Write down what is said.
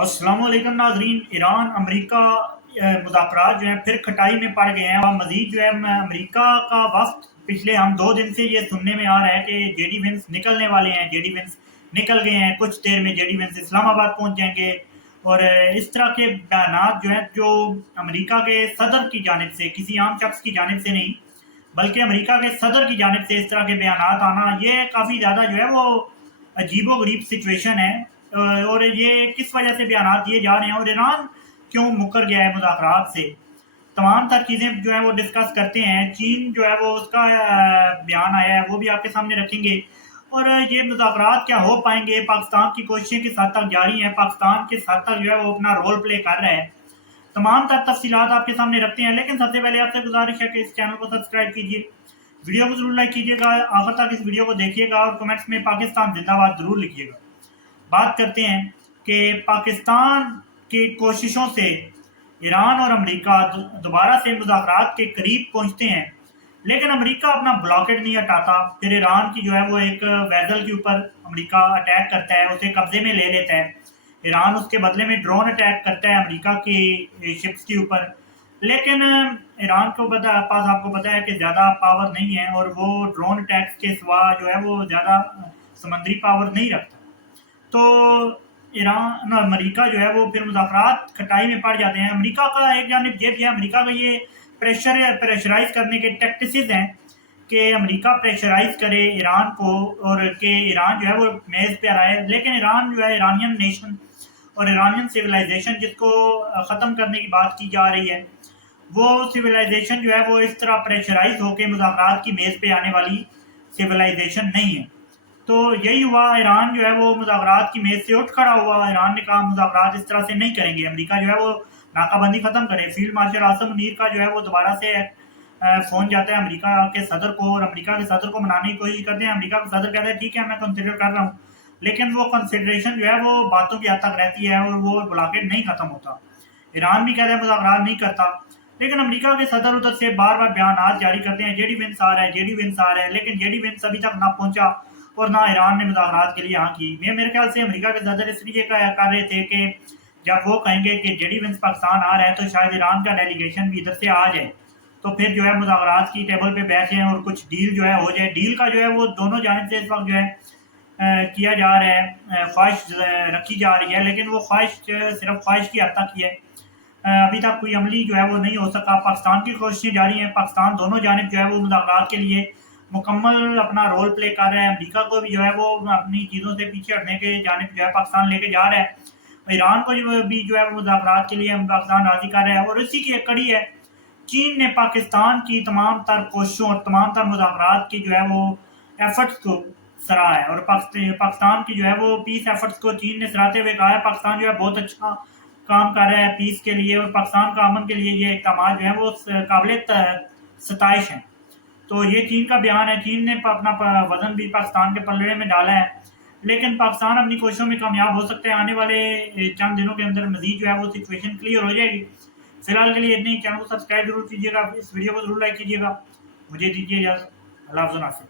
अस्सलाम वालेकुम नाजरीन। ईरान अमेरिका मुज़ाकरात जो हैं फिर खटाई में पड़ गए हैं और मजीद जो है अमेरिका का वक्त पिछले हम 2 दिन से ये सुनने में आ रहा है कि जेडी वेंस निकलने वाले हैं। जेडी वेंस निकल गए हैं, कुछ देर में जेडी वेंस इस्लामाबाद पहुंच जाएंगे। और इस तरह के बयानात जो हैं जो अमेरिका के सदर की जानिब से, किसी आम शख्स की जानिब से नहीं बल्कि अमेरिका के सदर की जानिब से इस तरह के बयानात आना, ये काफ़ी ज़्यादा जो है वो अजीबो गरीब सिचुएशन है। और ये किस वजह से बयान दिए जा रहे हैं और ईरान क्यों मुकर गया है मुज़ाकरात से, तमाम तर चीज़ें जो है वो डिस्कस करते हैं। चीन जो है वो उसका बयान आया है, वो भी आपके सामने रखेंगे। और ये मुज़ाकरात क्या हो पाएंगे, पाकिस्तान की कोशिशें किस हद तक जारी हैं, पाकिस्तान किस हद तक जो है वो अपना रोल प्ले कर रहा है, तमाम तर तफसीलात आपके सामने रखते हैं। लेकिन सबसे पहले आपसे गुजारिश है कि इस चैनल को सब्सक्राइब कीजिए, वीडियो को जरूर लाइक कीजिएगा, आखिर तक इस वीडियो को देखिएगा और कमेंट्स में पाकिस्तान जिंदाबाद जरूर लिखिएगा। बात करते हैं कि पाकिस्तान की कोशिशों से ईरान और अमेरिका दोबारा से मुज़ाकरात के करीब पहुंचते हैं, लेकिन अमेरिका अपना ब्लॉकेट नहीं हटाता। फिर ईरान की जो है वो एक वेसल के ऊपर अमेरिका अटैक करता है, उसे कब्जे में ले लेता है। ईरान उसके बदले में ड्रोन अटैक करता है अमेरिका की शिप्स के ऊपर। लेकिन ईरान को पास आपको पता है कि ज़्यादा पावर नहीं है और वो ड्रोन अटैक्स के सिवा जो है वो ज़्यादा समंदरी पावर नहीं रखता। तो ईरान और अमेरिका जो है वो फिर मुज़ाकरात खटाई में पड़ जाते हैं। अमेरिका का एक जानिब ये भी है, अमेरिका का ये प्रेशराइज करने के टैक्टिसेस हैं कि अमेरिका प्रेशराइज करे ईरान को और कि ईरान जो है वो मेज़ पे आए। लेकिन ईरान जो है, ईरानियन नेशन और ईरानियन सिविलाइजेशन जिसको ख़त्म करने की बात की जा रही है, वो सिविलाइजेशन जो है वो इस तरह प्रेशराइज होकर मुज़ाकरात की मेज़ पे आने वाली सिविलाइजेशन नहीं है। तो यही हुआ, ईरान जो है वो मुज़ाकरात की मेज़ से उठ खड़ा हुआ। ईरान ने कहा मुज़ाकरात इस तरह से नहीं करेंगे, अमेरिका जो है वो नाकाबंदी ख़त्म करे। फील्ड मार्शल आसम मुनीर का जो है वो दोबारा से फ़ोन जाता है अमेरिका के सदर को और अमेरिका के सदर को मनाने की कोशिश करते हैं। अमेरिका का सदर कहता है ठीक है, मैं कंसिडर कर रहा हूँ, लेकिन वो कंसिडरेशन जो है वो बातों की हद तक रहती है और वो ब्लॉकेट नहीं ख़त्म होता। ईरान भी कहता है मुज़ाकरात नहीं करता, लेकिन अमेरिका के सदर उधर से बार बार बयान जारी करते हैं, जेडी वेंस आ रहा है, जेडी वेंस आ रहा है। लेकिन जेडी वेंस अभी तक ना पहुंचा और ना ईरान ने मुज़ाकरात के लिए हाँ की। मेरे ख्याल से अमेरिका के सदर इसलिए कर रहे थे कि जब वो कहेंगे कि जेडी वेंस पाकिस्तान आ रहा है तो शायद ईरान का डेलीगेशन भी इधर से आ जाए, तो फिर जो है मुज़ाकरात की टेबल पे बैठे और कुछ डील जो है हो जाए। डील का जो है वो दोनों जानिब से इस वक्त जो है किया जा रहा है, ख्वाहिश रखी जा रही है, लेकिन वो ख्वाहिश सिर्फ ख्वाहिश की हद तक ही है। अभी तक कोई अमली जो है वो नहीं हो सका। पाकिस्तान की कोशिशें जारी हैं, पाकिस्तान दोनों जानिब जो है वो मुज़ाकरात के लिए मुकम्मल अपना रोल प्ले कर रहा है। अमेरिका को भी जो है वो अपनी चीज़ों से पीछे हटने के जानिब जो है पाकिस्तान लेके जा रहा है। ईरान को भी जो है मुज़ाकरात के लिए पाकिस्तान राज़ी कर रहा है। और इसी की एक कड़ी है, चीन ने पाकिस्तान की तमाम तर कोशिशों और तमाम तर मुज़ाकरात की जो है वो एफर्ट्स को सराहा है। और पाकिस्तान की जो है वो पीस एफर्ट्स को चीन ने सराहते हुए कहा है पाकिस्तान जो है बहुत अच्छा काम कर रहा है पीस के लिए और पाकिस्तान का अमन के लिए। ये इक़दाम जो है वो काबिल सताइश हैं। तो ये चीन का बयान है। चीन ने अपना वजन भी पाकिस्तान के पलड़े में डाला है, लेकिन पाकिस्तान अपनी कोशिशों में कामयाब हो सकता है। आने वाले चंद दिनों के अंदर मजीद जो है वो सिचुएशन क्लियर हो जाएगी। फिलहाल के लिए इतनी। चैनल को सब्सक्राइब जरूर कीजिएगा, इस वीडियो को जरूर लाइक कीजिएगा। मुझे दीजिए इजाज़त। अल्लाह हाफ़िज़।